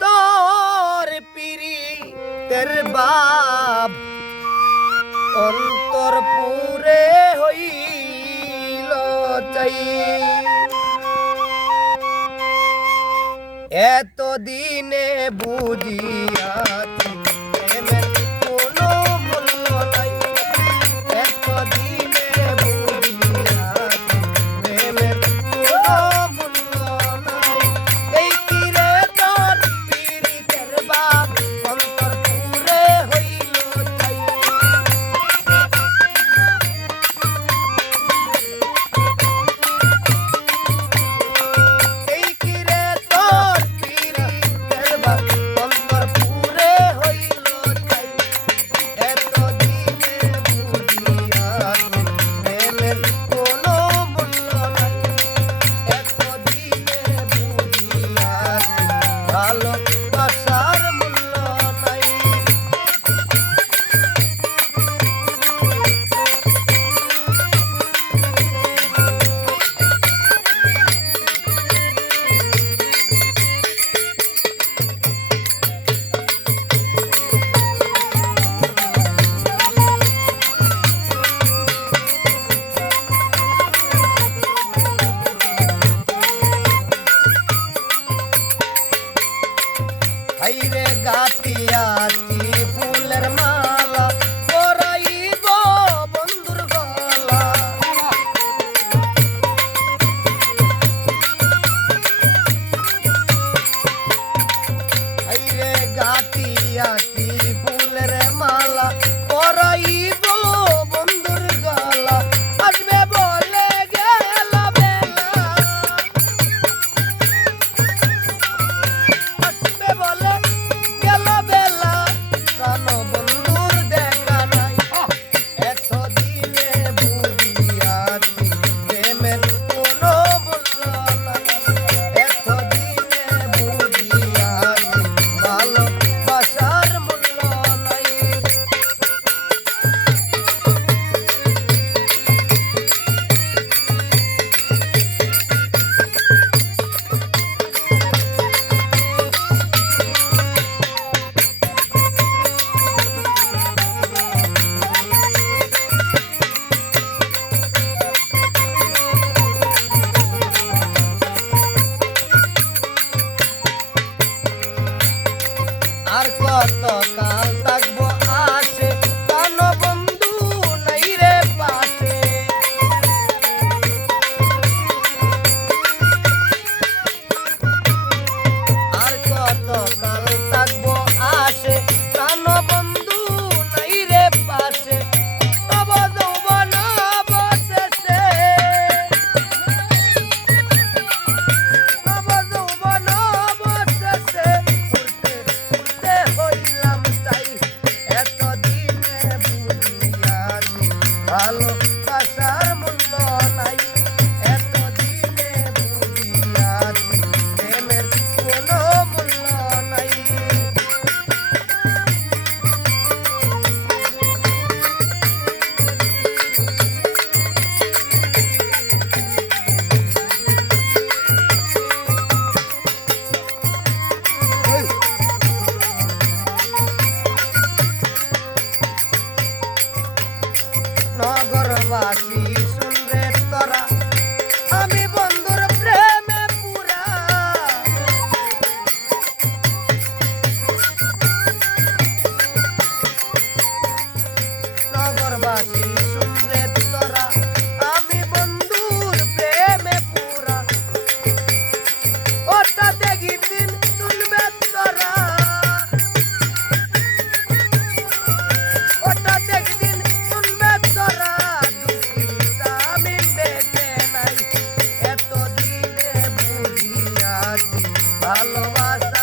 তোর পীড়িতের বাপ অন্তর পুরে হইল চাই এতদিনে বুঝিয়াছি প্রেমের কোনো মূল্য নাই এতদিনে বুঝিয়াছি প্রেমের কোনো মূল্য নাই এই তীরে তোর পীড়িতের বাপ অন্তর পুরে হইল চাই এই তীরে তোর পীড়িতের বাপ অন্তর পুরে হইল চাই এতদিনে বুঝিয়াছি প্রেমের কোনো মূল্য নাই এতদিনে বুঝিয়াছি ভালোবাসার মূল্য নাই হাইরে গাতিয়াছি ফুলের মালা পরাইব বন্ধুর গলা হাইরে গাতিয়াছি ফুলের মালা পরাইব বন্ধুর গলা আসবে বলে গেল বেলা আসবে বলে গেল বেলা প্রাণ বন্ধুর দেখা নাই এতদিনে বুঝিয়াছি প্রেমের কোনো মূল্য নাই এতদিনে বুঝিয়াছি ভালোবাসার মূল্য নাই আর কত কাল থাকবো আসে কোন বন্ধু নাই রে পাশে আর কত কাল থাকবো আসে কোন বন্ধু নাই রে পাশে নব যৌবন অবশেষে নব যৌবন অবশেষে ফুরতে হইলাম চাই এতদিনে বুঝিয়াছি ভালোবাসার মূল্য নাই এতদিনে বুঝিয়াছি প্রেমের কোনো মূল্য নাই নগরবাসী শুনরে তোরা আমি বন্ধুর প্রেমে পুরা নগরবাসী শুনরে তোরা আমি বন্ধুর প্রেমে পুরা ওটা দেখি দিন শুনবে তোরা ওটা দেখি দিন শুনবে তোরা আমি বেঁচে নাই এতদিনে বুঝিয়াছি ভালোবাসা